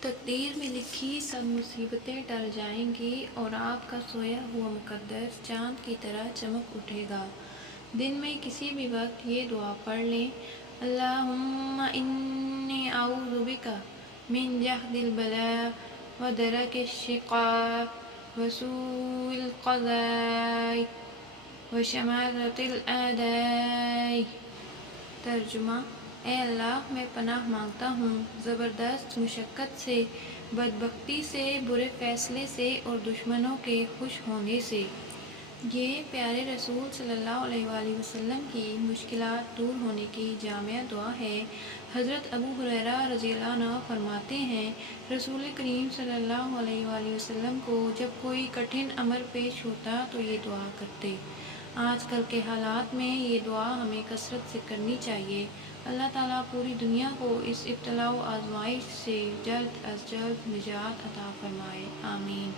تقدیر میں لکھی سب مصیبتیں ٹل جائیں گی اور آپ کا سویا ہوا مقدس چاند کی طرح چمک اٹھے گا۔ دن میں کسی بھی وقت یہ دعا پڑھ لیں، اللہم انی اعوذ بک من جہد البلاء و درک الشقاء و سوء القضاء و شماتۃ الاعداء۔ ترجمہ: اے اللہ، میں پناہ مانگتا ہوں زبردست مشقت سے، بدبختی سے، برے فیصلے سے اور دشمنوں کے خوش ہونے سے۔ یہ پیارے رسول صلی اللہ علیہ وآلہ وسلم کی مشکلات دور ہونے کی جامع دعا ہے۔ حضرت ابو ہریرہ رضی اللہ عنہ فرماتے ہیں، رسول کریم صلی اللہ علیہ وآلہ وسلم کو جب کوئی کٹھن امر پیش ہوتا تو یہ دعا کرتے۔ آج کل کے حالات میں یہ دعا ہمیں کثرت سے کرنی چاہیے۔ اللہ تعالیٰ پوری دنیا کو اس ابتلاء و آزمائش سے جلد از جلد نجات عطا فرمائے، آمین۔